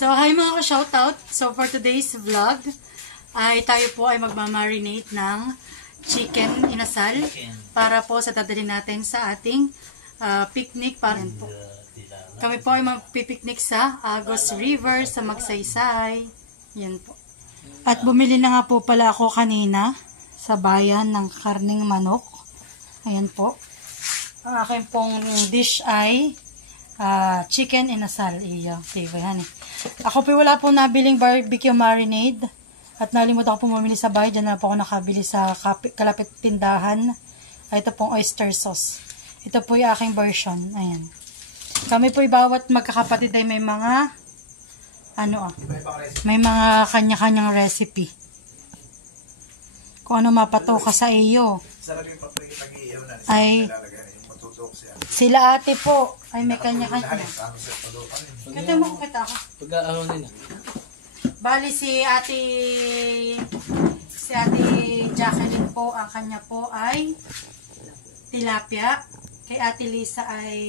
So, hi mga ka-shoutout. So, for today's vlog, ay tayo po ay magmamarinate ng chicken inasal para po sa dadalhin natin sa ating picnic pa rin po. Kami po ay magpipiknik sa Agos River sa Magsaysay. Yan po. At bumili na nga po pala ako kanina sa bayan ng karning manok. Ayan po. Ang aking pong dish ay chicken inasal. Iya, diba yan eh. Ako po wala po nabiling barbecue marinade. At nalimutan ko po mamili sa bahay. Diyan na po ako nakabili sa kalapit tindahan. Ito pong oyster sauce. Ito po yung aking version. Ayan. Kami po bawat magkakapatid ay may mga may mga kanya-kanyang recipe. Kung ano mapatoka sa iyo. Ay sila ate po ay may kanya-kanya. Kita mo kung kita ako. Pag-aaronin na. Bali si ate Jacqueline po, ang kanya po ay tilapia. Kay ate Lisa ay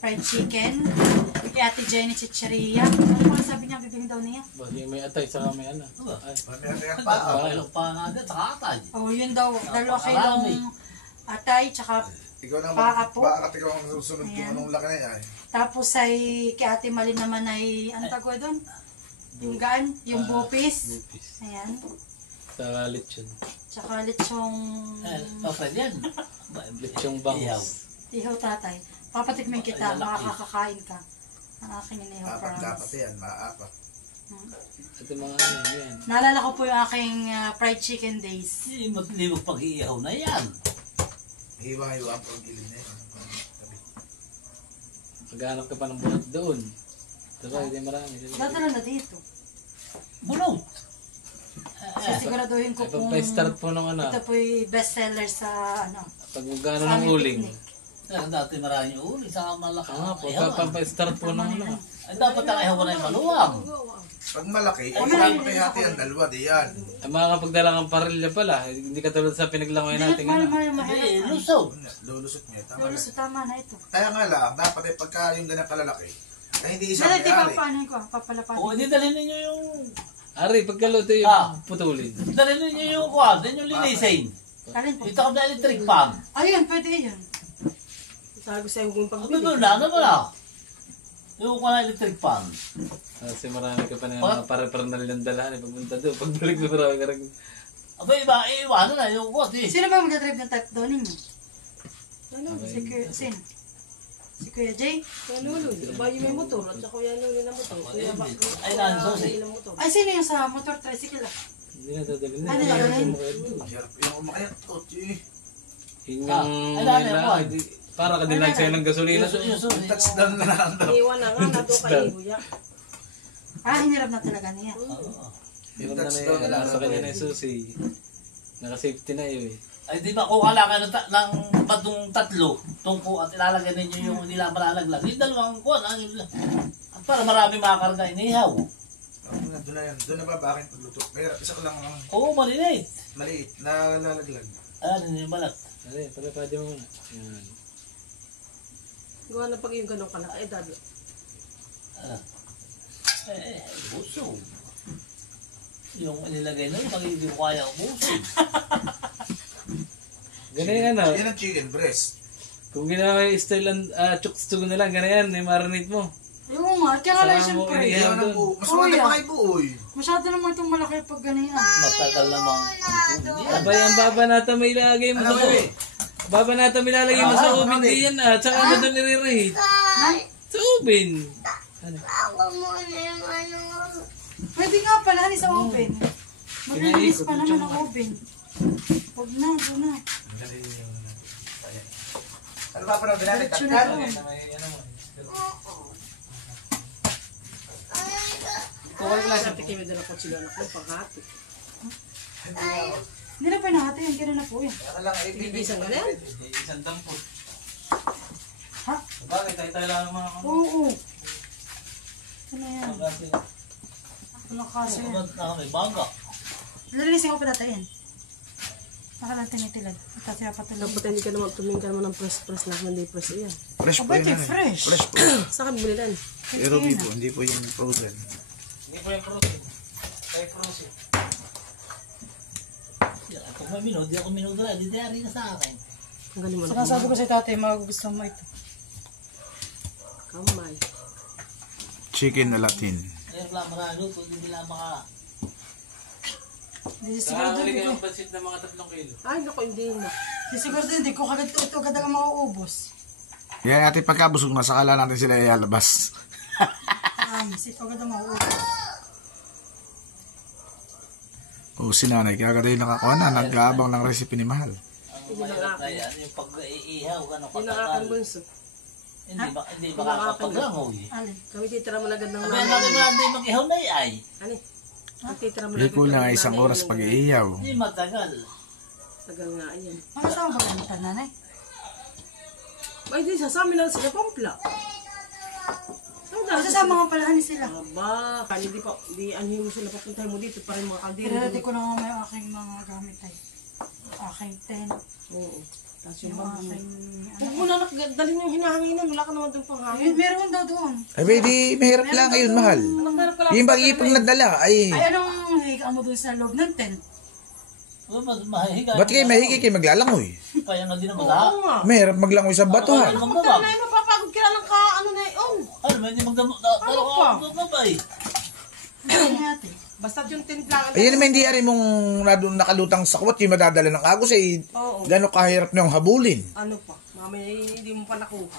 fried chicken. Kay ate Jenny chicheria. Ano po sabi niya, bibigyan daw niya? May atay, saka may ano. Oh, yun daw. Dalawa kilong atay, tsaka paa po. Bakit ikaw ang susunod kung anong laki na yan? Tapos ay kay ate Malin naman ay, ano tagwa doon? Yung gaan, yung bupis. Ayan. Sa lechon. Tsaka lechong... Lechong bangus. Ihaw tatay. Papatikmin kita, makakakain ka. Ang aking inihaw promise. Dapat yan, maapat. Ito mga ano yan. Naalala ko po yung aking fried chicken days. Hindi mo pag-iihaw na yan. Hiwa-hiwa ang pag-ilin na yan. Maghanap ka pa ng bulat doon. Diba, hindi marami. Natala na dito. Bulong! So, siguraduhin ko kung Pag-start po ng ano. ito po yung bestseller sa ano. Pag magkano ng uling. Dati marami yung uli, saka malaki. Pag-start po ng ano. Ay, dapat ang ihaw na yung maluwang. Pag malaki, marami kaya hati ang dalawa, di yan. Ay, makakapagdala kang parilya pala. Hindi katulad sa pinaglangoy natin. Hindi, lusog. Lulusot niya, tama Lolo, na. so tama na ito. Kaya nga lang, dapat ay pagka yung ganang kalalaki, ay hindi isang Dali, di may-ari. papaanoin ko. Papalapanin. O, hindi dalhin ninyo yung... Ari, pagkaluto yung putulin. Dalhin ninyo yung kwan, din yung linisin. Alin po? Ito ka na electric pan. Ayun, pwede yun. Sabi sa'yo kung Ano pagbili. doon na, ano ba na? Yung kwan na electric pan. Kasi marami ka pa na mga pare-pernal ng dalahan. Pagpunta doon, pagbalik mo marami ka rin. Aba, iwanan na yung kwan eh. Sino ba mag-drive ng type doon ninyo? Ano? Sino? Si Kuya Jay? Kuya Lolo. Bayo may motor. At sa Kuya Lolo na motor. Kuya Ay, nansosi. na motor. Ay, sino yung sa motor tricycle ah? Hindi na dadalhin na. Ano yun? Yung umakayat, kotse. Yun yung ano yan? para ka din lang sa'yo ng gasolina. Yung susi. Touchdown na lang daw. Iwan na nga. Nato kayo. Kuya. Hinirap na talaga niya. Yung na nasa kanya na yung susi. Naka-safety na yun eh. Ay, di ba kung kailangan ng batong tatlo, tungko at ilalagay ninyo yung nila malalaglag. Yung dalawang kuwan, at para marami makakarga inihaw. Doon na yan. Doon na ba bakit pagluto? Kaya isa ko lang Oo, maliliit. maliit na lalaglag. Ano yung balat? Ay, pala mo muna. Yan. Gawa na pag yung ganun kalaki. Dado. Busog. Yung inilagay na yun, hindi ko kaya busog. Ganyan ano. Yan ang chicken breast. Kung ginawa yung style ang chukstug na lang, ganyan, i-marinate mo. Oo nga, kaya nga lang Saka mo siyempre. inihaw. Yan ang buo. Mas maganda pa kay buoy. Masyado naman itong malaki pag ganyan. Matagal namang. Abay, ang baba natin may ilagay mo Ano sa ba oven. Baba natin may ilalagay mo sa oven din yan Tsaka ano doon nire-rate? Sa oven. Pwede nga pala, sa oven. Maglinis pa naman ang oven. Huwag na, doon na. Ano pa natin? Diretso na doon. Kung wala sa tikim, may dala ko sila anak mo. Panghati. Hindi na pinahati yan, gano'n na po yan. Kaya lang, Ibibisan ka na yan? Isang dampot. Ha? Bakit? Tayo lang ng mga Oo. Ano yan? kasi. Walang kaso yan. May baga. Lalisin ko pa data yan. Nakalang tinitilad. Ito siya patulog. Dapat hindi ka naman tumingin ka naman ng press na hindi press yan. fresh po Abay, yan. fresh. Fresh po. Saan ka bumili yan? Pero hindi po yung frozen. Hindi po yung cruising. Kaya cruising. Kung may minod, di ako minod na. Di diyari na sa akin. Ang galing mo na. Sinasabi ko sa tatay, magugustuhan mo ito. Kamay. Chicken na Latin. Kaya wala makaluto, hindi nila maka... Hindi sigurado, Nakakali hindi ko. kayong pansit na mga 3 kilo. Ay, naku, hindi na. Hindi sigurado, hindi ko kagad ito agad ang mauubos. Yan natin pagkabusog na, sakala natin sila ilalabas. Ay, ito agad ang mauubos. O si nanay, kaya agad yung nakakuha na, nag-aabang ng recipe ni Mahal. Ang mahirap na yan, yung pag-iihaw, gano'ng Hindi na aking katagal. bunso. Hindi makakapaglangoy. Alin? Kami titira mo agad ng Sabi natin na hindi mag-ihaw na ay. Ano? Ang titira mo Hindi ko lang isang oras pag-iiyaw. Hindi matagal. Tagal nga yan. Ano saan ba ganito, nanay? Ay, di, sasama lang sila pampla. Kasi sa mga palahan sila. Aba, kaya di pa, di anhin mo sila papuntahin mo dito para yung mga kaldero. Pinarati ko na nga may aking mga gamit ay. Aking tent. Oo. Tapos yung Yung bag mo. aking... Huwag mo na dalhin yung hinahanginan. Wala ka naman doon pang hangin. Meron daw doon. Ay, di, mahirap lang ayun, Mahal. Meron ka lang. Yung bang-ipang nadala, Ay, ay, anong higa mo doon sa loob ng tent? Mahihiga. ba't kayo mahigi kayo maglalangoy? Kaya nga din naman Oo lahat. nga. Mahirap maglangoy sa batuhan. Kung tira na yun, mapapagod ka lang ka, ano na yun. Ano, hindi magdamot. Pero pa? ako magdamay. Ano natin? Basta yung tent lang. Ayun naman, hindi ari mong nakalutang sakwat yung madadala ng agos, ay Oo. gano'ng kahirap niyong habulin. Ano pa? Mamaya hindi mo pa nakuha.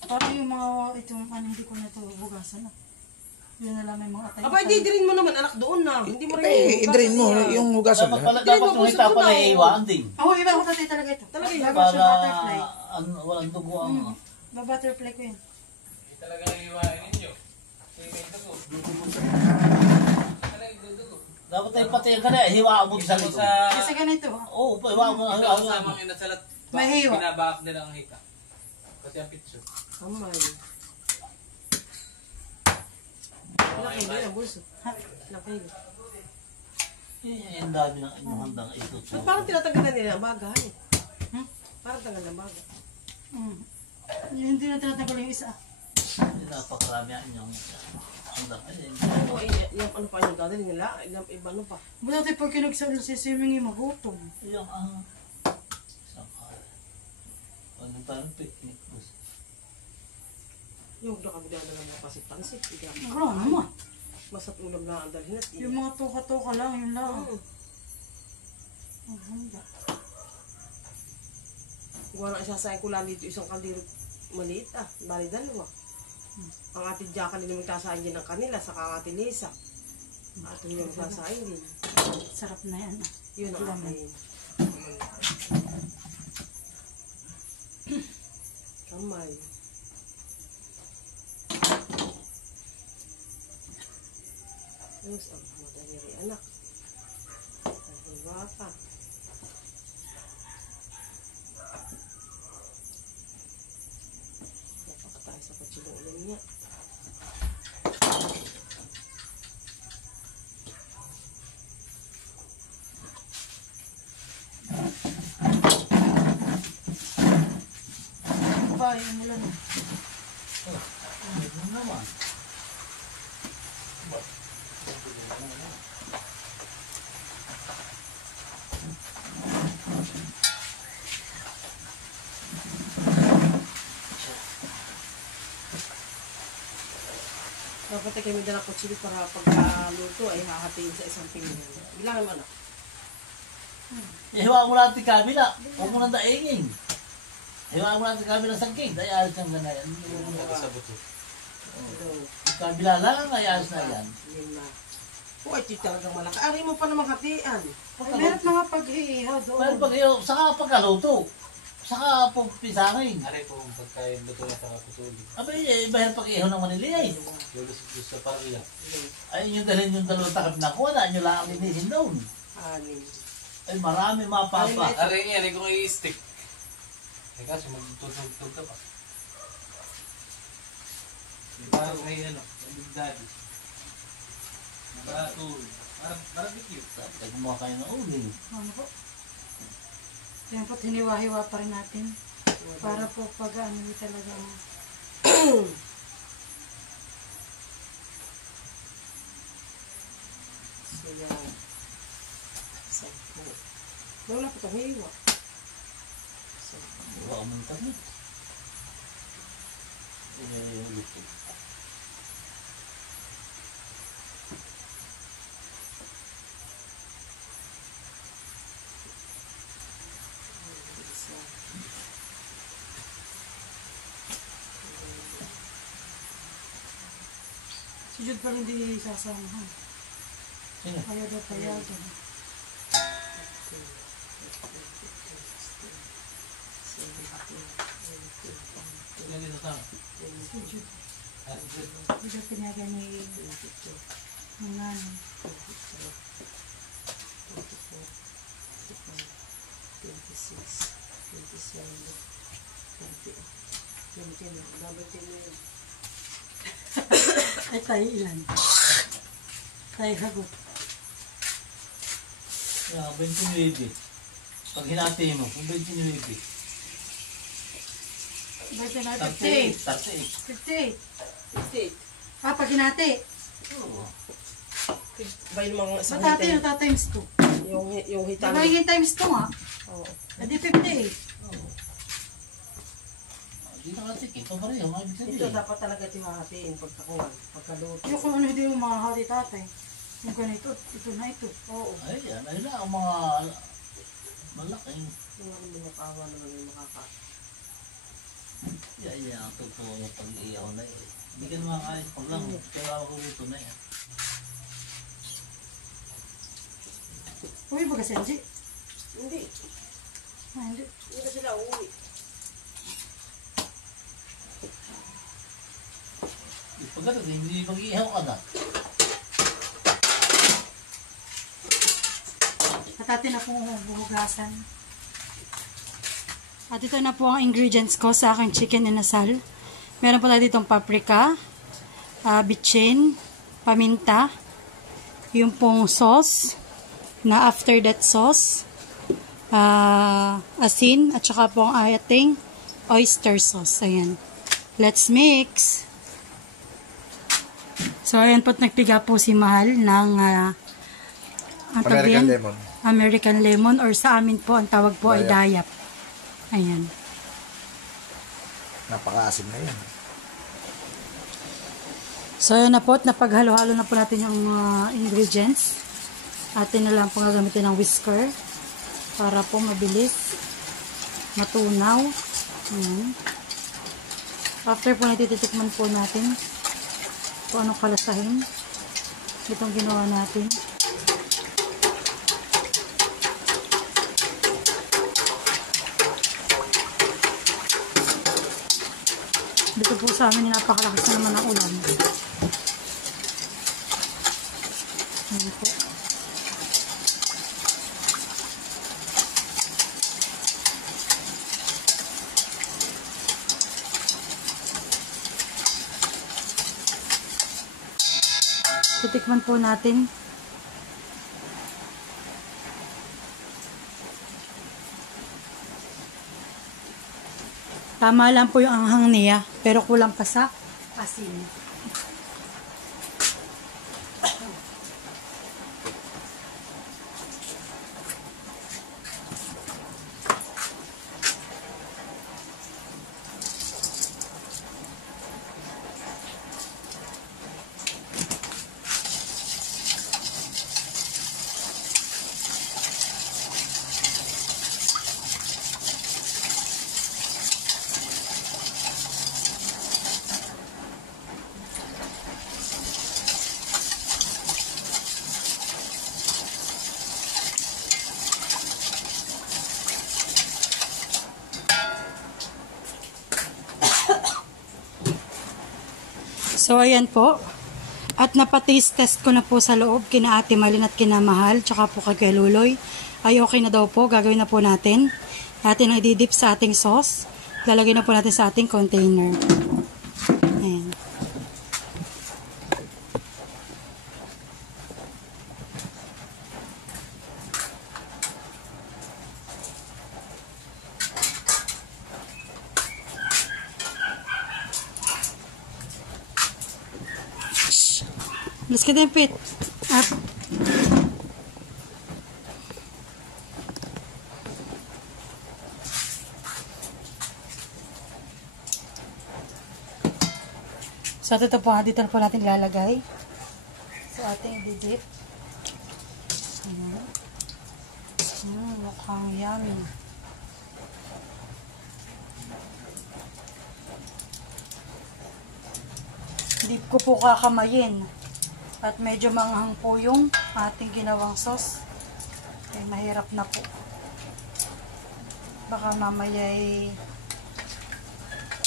Parang yung mga itong ano, hindi ko na ito bugasan. Yun na lang may mga atay. Aba, hindi rin mo naman anak doon na. Hindi mo rin Eh, idrain mo yung hugasan Dapat lahat. pala, dapat yung hita pala iiwaan din. Oo, iba ko tatay talaga ito. Talaga yun. Gagawin siya Para butterfly. walang dugo ang... Ba-butterfly ko yun. Hindi talaga iiwain ninyo. Kasi may dugo. Talagang dugo. Dapat tayo pati yung kanila, hiwaan mo sa Isa mo likod. sa... Kasi ganito. Oo, hiwaan mo. Ito kasamang inasalat. Mahiwa. Binabahak nila ang hika. Kasi ang picture. Kamay. Laki din ang buso. Laki din. Ang dami ng inyong handang ito. Ba't parang tinatanggalan nila ang baga? Parang tanggal ang baga. Hindi na tinatanggal yung isa. Napakarami ang inyong handang. Oo, yung ano pa yung dadalhin nila? Yung iba ano pa? Ba't natin pag kinagsalusisimming yung magutom? Yung ang... Ano tayong picnic? Yung doon kami dadala ng pasit-pansit. Nagro naman. Masat ulam na ang dalhin at Yung mga tuka-tuka lang, yun lang. Ang handa. Gawa na isasayang ko lang dito isang kaldero maliit bali dalawa. Ang ating Jacka nila magsasayin din ng kanila, saka ang ating Lisa. Ato yung magsasayin din. Sarap na yan. Yun ang aking. Kamay. Yes, ang madali anak. Ang hiwa pa. Napakatayo sa patsilong ulan niya. Ba, yung ulan. Ano naman? Dapat ay kami dala kutsili para pagkaluto ay hahatiin sa isang pinggan. Bilang naman Hiwaan mo natin kabila. Huwag mo nang daingin. Hiwaan mo natin kabila sa king. Ay, ayos ang ganayan. Sa buto. Kabila lang, ay ayos na yan. Yun na. Oh, ay talagang malaki. Ari mo pa namang hatian. Ay, meron mga pag-iihaw Pero doon. pag iyo, saka pagkaluto. Saka pisangin. Aray po kung pagkain luto na pakaputuli. Abay, bahir pag iho ng Manila eh. Lulos sa parila. Ay, yung dalhin yung dalawang takap na kuha na, nyo lang ang linisin doon. Anin. Ay, marami mapapa. Aray yan, kung i-stick. Eh kaso magtutugtog ka pa. Parang may ano, big daddy. Parang barbecue. Ay, kumuha kayo ng uling. Ano po? Yan po, hiniwa-hiwa pa rin natin. Para po pag ano talaga. Siya. 10. Wala pa itong hiwa. Buwa mo kami. Yung luto. Si Jude pa rin di sasamahan. Sino? Kaya daw payagan. Lagi na tama. Si Jude. Hindi daw pinayagan ni nanay. 29. Ay, tayo ilan? Tayo hagot. Yeah, 29. Pag hinati mo, kung 29. Ba't na 38. 58? 58. Ah, pag hinati. Oo. Bay mga Ba't isang natin hitan. yung times 2? Yung hitan. Diba yung times 2 nga? Oo. Edi 58. Hindi na kasi, ito pa rin, yung ibig Ito sabihin. dapat talaga timahatiin pagkakuhan, pagkaluto. Yung kung ano hindi mo makakati tatay. Yung ganito, ito na ito. Oo. Ay, yan, ayun na, ang mga malaking. Yung ano nakawa naman yung makaka. Yan, ang totoo yung pag-iiyaw na eh. Hindi ka naman kahit pag lang, kaya ako luto na yan. Uy, baga Senji. Hindi. Ah, hindi. Hindi na sila uuwi. Pagkatapos, hindi mag-iihaw ka na. At atin na pong buhugasan. At ito na po ang ingredients ko sa aking chicken inasal. Meron po tayo ditong paprika, bitchin, paminta, yung pong sauce, na after that sauce, asin, at saka po ang ating oyster sauce. Ayan. Let's mix. So, ayan po, nagpiga po si Mahal ng ang tawag American yan? lemon. American lemon, or sa amin po, ang tawag po ay dayap. Ayan. Napakaasim na yan. So, ayan na po, at napaghalo-halo na po natin yung ingredients. Atin na lang po gagamitin ng whisker para po mabilis matunaw. Ayan. After po natititikman po natin kung anong kalasahin itong ginawa natin. Dito po sa amin napakalakas na naman ang ulan. Ayan po. Titikman po natin. Tama lang po yung anghang niya, pero kulang pa sa asin. So, ayan po. At napataste test ko na po sa loob, kina Ate Malin at kina Mahal, tsaka po kay Kuya Luloy. Ay okay na daw po, gagawin na po natin. Atin ang ididip sa ating sauce. Lalagay na po natin sa ating container. Ayan. Let's get them fit. Up. So, ito po, dito na po natin ilalagay. So, ating didip. Mukhang yummy. Hindi ko po kakamayin. At medyo manghang po yung ating ginawang sauce. Eh, mahirap na po. Baka mamaya'y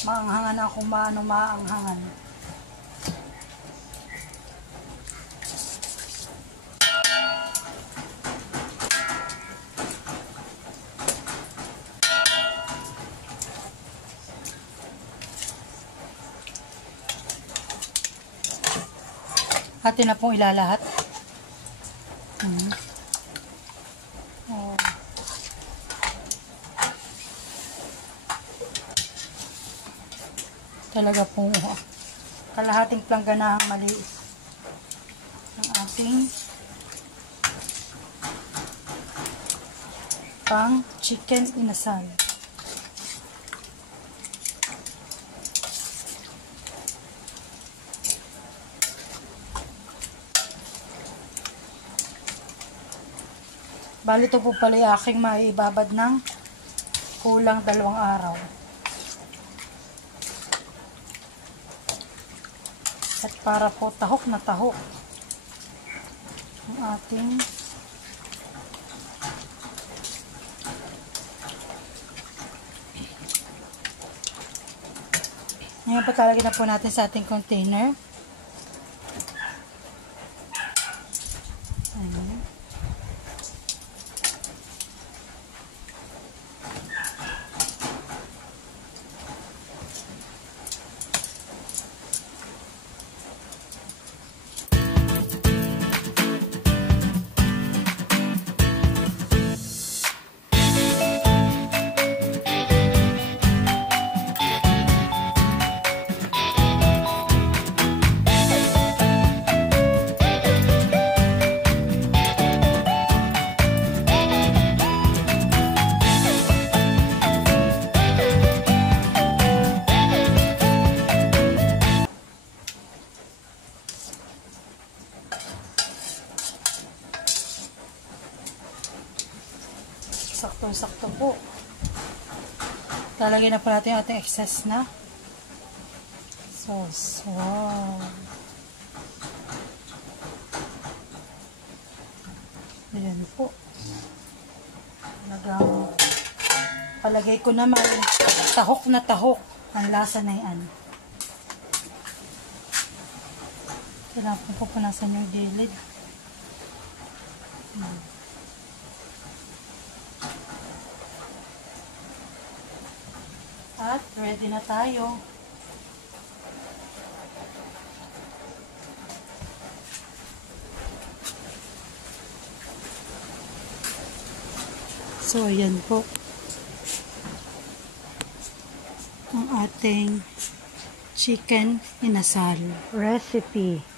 maanghangan ako maanghangan. Atin na pong ilalahat. Oh. Talaga pong kalahating planggana ang maliit ng ating pang chicken inasal. Bali, ito po pala yung aking maibabad ng kulang 2 araw. At para po tahok na tahok ang ating ngayon, patalagyan na po natin sa ating container. Saktong-sakto po. Lalagyan na po natin yung ating excess na sauce. Wow! Ayan po. Talagang palagay ko naman tahok na tahok ang lasa na yan. Kailangan po pupunasan yung gilid. At ready na tayo. So, ayan po ang ating chicken inasal recipe.